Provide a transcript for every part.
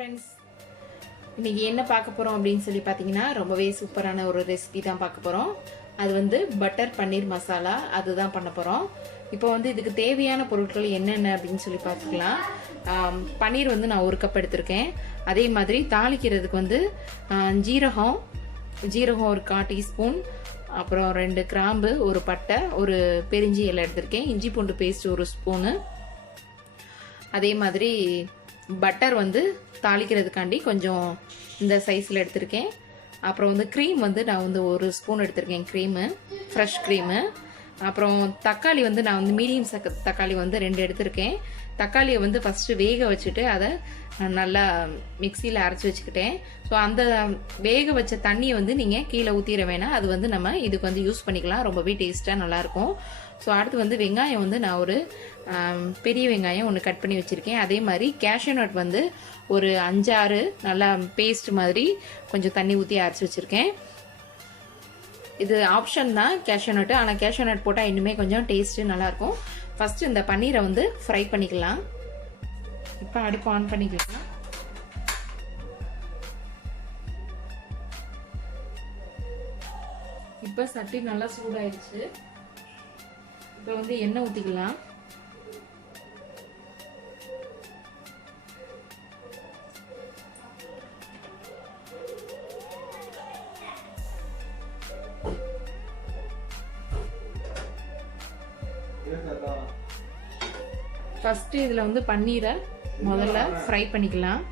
Friends, இன்னைக்கு என்ன பார்க்க போறோம் அப்படின்னு சொல்லி பார்த்தீங்கன்னா ரொம்பவே சூப்பரான ஒரு ரெசிபி தான் பார்க்க போறோம். அது வந்து பட்டர் பன்னீர் மசாலா அதுதான் பண்ண போறோம். இப்போ வந்து இதுக்கு தேவையான பொருட்கள் என்னென்ன அப்படின்னு சொல்லி பார்த்துக்கலாம். பன்னீர் வந்து நான் 1 கப் எடுத்திருக்கேன். அதே மாதிரி தாளிக்கிறதுக்கு வந்து ஜீரகம் ஒரு 1/4 டீஸ்பூன், அப்புறம் 2 கிராம்பு, ஒரு பட்டை, ஒரு பெரிஞ்சி இலை எடுத்திருக்கேன். இஞ்சி பூண்டு பேஸ்ட் 1 ஸ்பூனு. அதே மாதிரி பட்டர் வந்து தாளிக்கிறதுக்காண்டி கொஞ்சம் இந்த சைஸில் எடுத்திருக்கேன். அப்புறம் வந்து க்ரீம் வந்து நான் வந்து 1 ஸ்பூன் எடுத்திருக்கேன், க்ரீமு, ஃப்ரெஷ் க்ரீமு. அப்புறம் தக்காளி வந்து நான் வந்து மீடியம் தக்காளி வந்து 2 எடுத்திருக்கேன். தக்காளியை வந்து ஃபஸ்ட்டு வேக வச்சுட்டு அதை நல்லா மிக்சியில் அரைச்சி வச்சுக்கிட்டேன். ஸோ அந்த வேக வச்ச தண்ணியை வந்து நீங்கள் கீழே ஊற்றிட வேணாம். அது வந்து நம்ம இதுக்கு வந்து யூஸ் பண்ணிக்கலாம். ரொம்பவே டேஸ்ட்டாக நல்லாயிருக்கும். ஸோ அடுத்து வந்து வெங்காயம் வந்து நான் ஒரு பெரிய வெங்காயம் 1 கட் பண்ணி வச்சுருக்கேன். அதே மாதிரி கேஷ்யூ நட் வந்து ஒரு 5-6 நல்லா பேஸ்ட் மாதிரி கொஞ்சம் தண்ணி ஊற்றி அரைச்சி வச்சுருக்கேன். இது ஆப்ஷன் தான் கேஷ்யூ நட்டு, ஆனால் கேஷ்யூ நட் போட்டால் இன்னுமே கொஞ்சம் டேஸ்ட்டு நல்லாயிருக்கும். ஃபஸ்ட்டு இந்த பன்னீரை வந்து ஃப்ரை பண்ணிக்கலாம். இப்போ அடுப்பு ஆன் பண்ணிக்கலாம். இப்போ சட்டி நல்லா சூடாயிடுச்சு. இப்போ வந்து எண்ணெய் ஊற்றிக்கலாம். ஃபர்ஸ்ட் இதில் வந்து பன்னீரை முதல்ல ஃப்ரை பண்ணிக்கலாம்.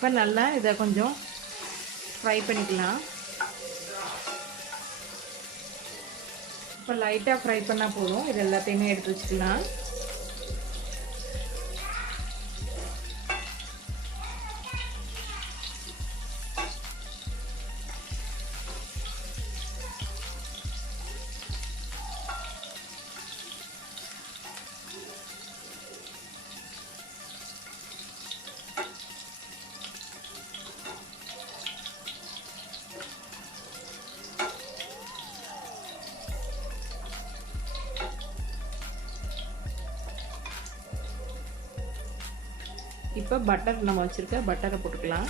இப்போ நல்லா இதை கொஞ்சம் ஃப்ரை பண்ணிக்கலாம். இப்போ லைட்டாக ஃப்ரை பண்ணால் போதும். இது எல்லாத்தையுமே எடுத்து வச்சுக்கலாம். இப்போ பட்டர் நம்ம வச்சுருக்க பட்டரை போட்டுக்கலாம்.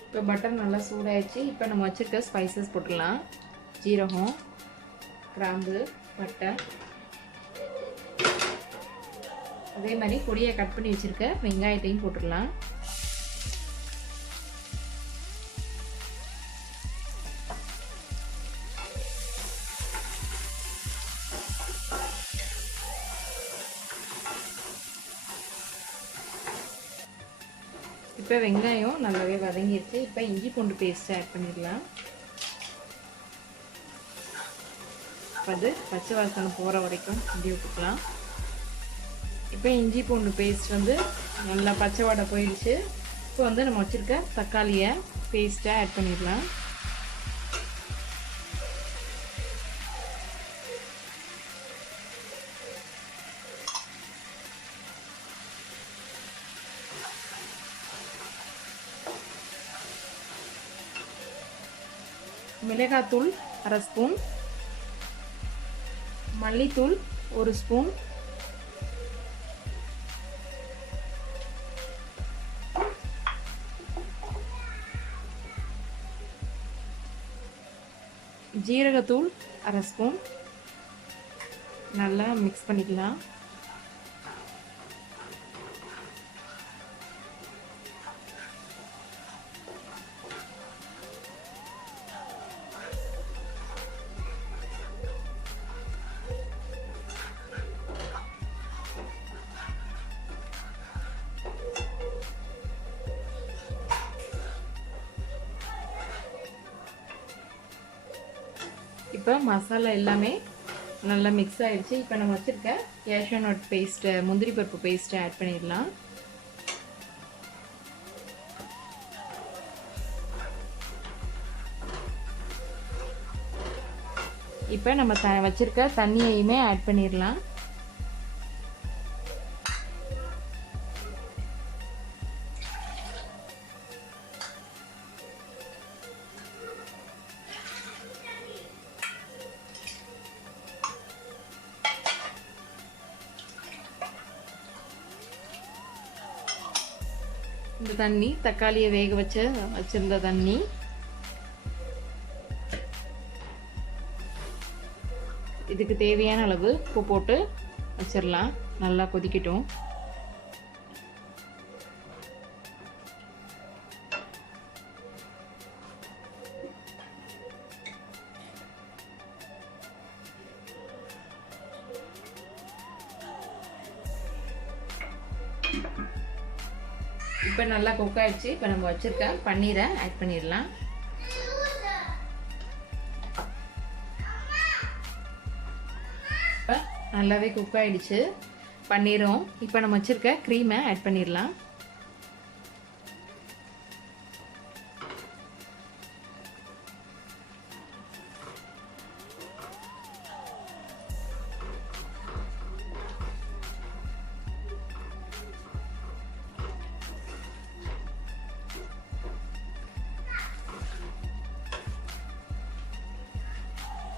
இப்போ பட்டர் நல்லா சூடாயிடுச்சு. இப்போ நம்ம வச்சுருக்க ஸ்பைசஸ் போட்டுடலாம். ஜீரகம், கிராம்பு, பட்டை, அதே மாதிரி பொடியை கட் பண்ணி வச்சுருக்க வெங்காயத்தையும் போட்டுடலாம். இப்போ வெங்காயம் நல்லாவே வதங்கிடுச்சு. இப்போ இஞ்சி பூண்டு பேஸ்ட் ஆட் பண்ணிடலாம். அது பச்சை வாசனை போகிற வரைக்கும் இஞ்சி விட்டுக்கலாம். இப்போ இஞ்சி பூண்டு பேஸ்ட் வந்து நல்லா பச்சை வாடை போயிடுச்சு. இப்போ வந்து நம்ம வச்சுருக்க தக்காளியை பேஸ்ட்டை ஆட் பண்ணிடலாம். மிளகாத்தூள் 1/2 ஸ்பூன், மல்லித்தூள் 1 ஸ்பூன், ஜீரகத்தூள் 1/2 ஸ்பூன். நல்லா மிக்ஸ் பண்ணிக்கலாம். இப்போ மசாலா எல்லாமே நல்லா மிக்ஸ் ஆயிடுச்சு. இப்போ நம்ம வச்சுருக்க கேஷ்யூ நட் பேஸ்ட்டு, முந்திரி பருப்பு பேஸ்ட்டு ஆட் பண்ணிடலாம். இப்போ நம்ம வச்சுருக்க தண்ணியையுமே ஆட் பண்ணிடலாம். இந்த தண்ணி தக்காளியை வேக வச்சிருந்த தண்ணி. இதுக்கு தேவையான அளவு உப்பு போட்டு வச்சிடலாம். நல்லா கொதிக்கட்டும். இப்போ நல்லா குக் ஆயிடுச்சு. இப்போ நம்ம வச்சிருக்க பன்னீரை ஆட் பண்ணிடலாம். இப்போ நல்லாவே குக் ஆயிடுச்சு பன்னீரும். இப்போ நம்ம வச்சிருக்க க்ரீமை ஆட் பண்ணிடலாம்.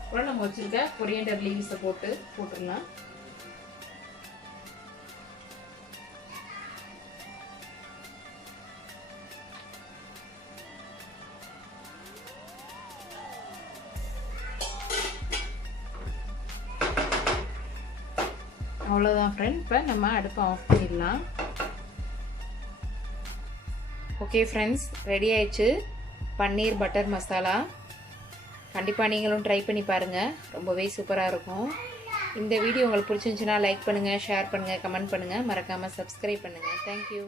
அப்புறம் நம்ம வச்சிருக்க கொரியண்டர் லீவ்ஸை போட்டுடலாம். அவ்வளோதான் ஃப்ரெண்ட். இப்போ நம்ம அடுப்பை ஆஃப் பண்ணிடலாம். ஓகே ஃப்ரெண்ட்ஸ், ரெடி ஆயிடுச்சு பன்னீர் பட்டர் மசாலா. கண்டிப்பாக நீங்களும் ட்ரை பண்ணி பாருங்கள். ரொம்பவே சூப்பராக இருக்கும். இந்த வீடியோ உங்களுக்கு பிடிச்சிருந்துச்சுன்னா லைக் பண்ணுங்கள், ஷேர் பண்ணுங்கள், கமெண்ட் பண்ணுங்கள். மறக்காமல் சப்ஸ்கிரைப் பண்ணுங்கள். தேங்க்யூ.